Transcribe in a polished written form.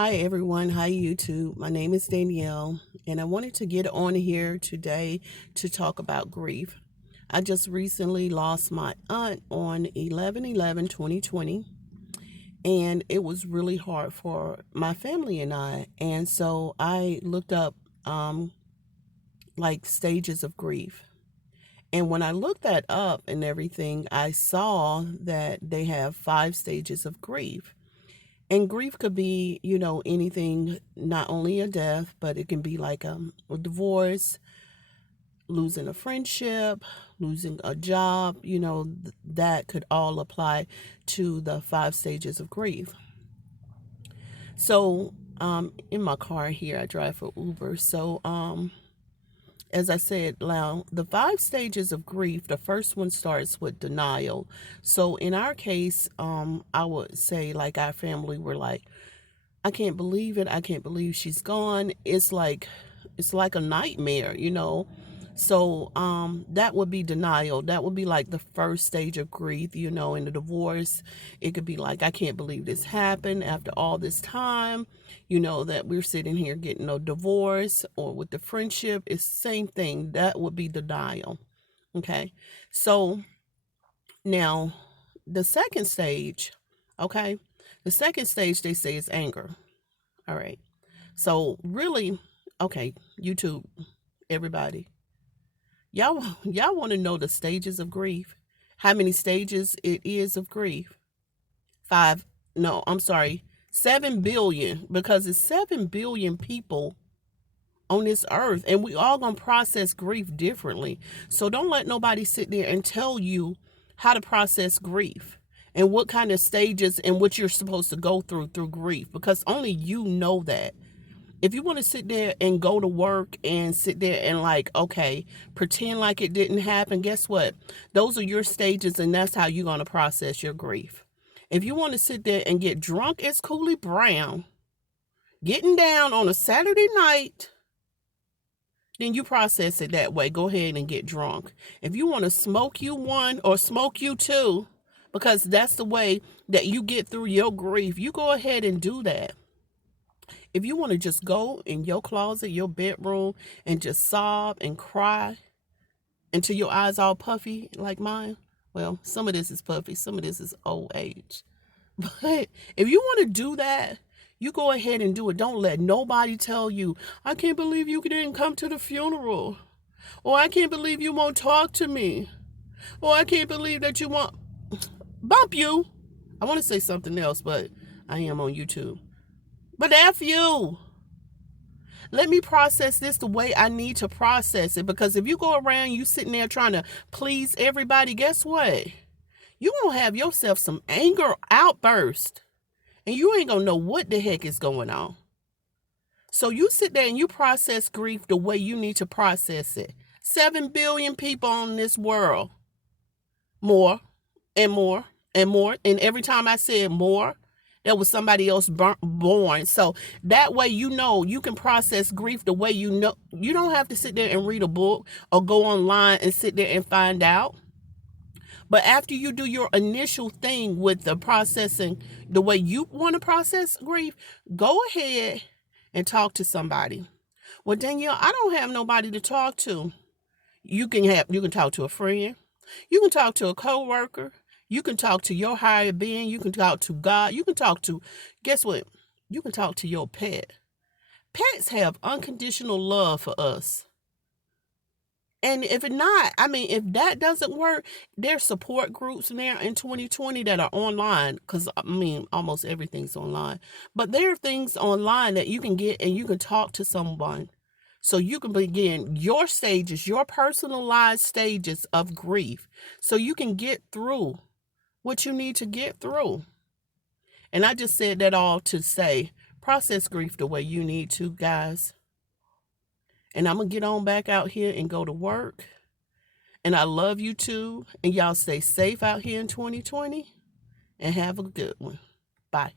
Hi everyone, hi YouTube. My name is Danielle, and I wanted to get on here today to talk about grief. I just recently lost my aunt on 11/11/2020, and it was really hard for my family and I. And so I looked up um, like stages of grief. And when I looked that up and everything, I saw that they have 5 stages of grief. And grief could be, anything, not only a death, but it can be like a divorce, losing a friendship, losing a job, that could all apply to the 5 stages of grief. So, in my car here, I drive for Uber. So, as I said, now the 5 stages of grief, the first one starts with denial. So, in our case, I would say, like, our family were like, I can't believe it. I can't believe she's gone. It's like a nightmare. So that would be denial. That would be like the first stage of grief, in the divorce. It could be like, I can't believe this happened after all this time, that we're sitting here getting a divorce, or with the friendship, it's the same thing. That would be denial. Okay. So now the second stage, okay, the second stage they say is anger. All right. So really, okay, YouTube, everybody, y'all want to know the stages of grief? How many stages it is of grief? Five? No, I'm sorry, 7 billion, because it's 7 billion people on this earth, and we all gonna process grief differently. So don't let nobody sit there and tell you how to process grief and what kind of stages and what you're supposed to go through grief, because only you know that. If you want to sit there and go to work and sit there and, like, okay, pretend like it didn't happen, guess what? Those are your stages, and that's how you're going to process your grief. If you want to sit there and get drunk as Cooley Brown, getting down on a Saturday night, then you process it that way. Go ahead and get drunk. If you want to smoke you one or smoke you two, because that's the way that you get through your grief, you go ahead and do that. If you want to just go in your closet, your bedroom, and just sob and cry until your eyes all puffy like mine, well, some of this is puffy, some of this is old age. But if you want to do that, you go ahead and do it. Don't let nobody tell you, I can't believe you didn't come to the funeral. Or I can't believe you won't talk to me. Or I can't believe that you won't bump you. I want to say something else, but I am on YouTube. But F you. Let me process this the way I need to process it. Because if you go around, you sitting there trying to please everybody, guess what? You gonna have yourself some anger outburst, and you ain't gonna know what the heck is going on. So you sit there and you process grief the way you need to process it. 7 billion people on this world. More and more and more. And every time I said more, there was somebody else born. So that way, you can process grief the way you know. You don't have to sit there and read a book or go online and sit there and find out. But after you do your initial thing with the processing, the way you want to process grief, go ahead and talk to somebody. Well, Danielle, I don't have nobody to talk to. You can talk to a friend. You can talk to a coworker. You can talk to your higher being. You can talk to God. You can talk to, guess what? You can talk to your pet. Pets have unconditional love for us. And if that doesn't work, there's support groups now in 2020 that are online, because almost everything's online. But there are things online that you can get, and you can talk to someone. So you can begin your stages, your personalized stages of grief, so you can get through what you need to get through. And I just said that all to say, process grief the way you need to, guys. And I'm going to get on back out here and go to work. And I love you too. And y'all stay safe out here in 2020, and have a good one. Bye.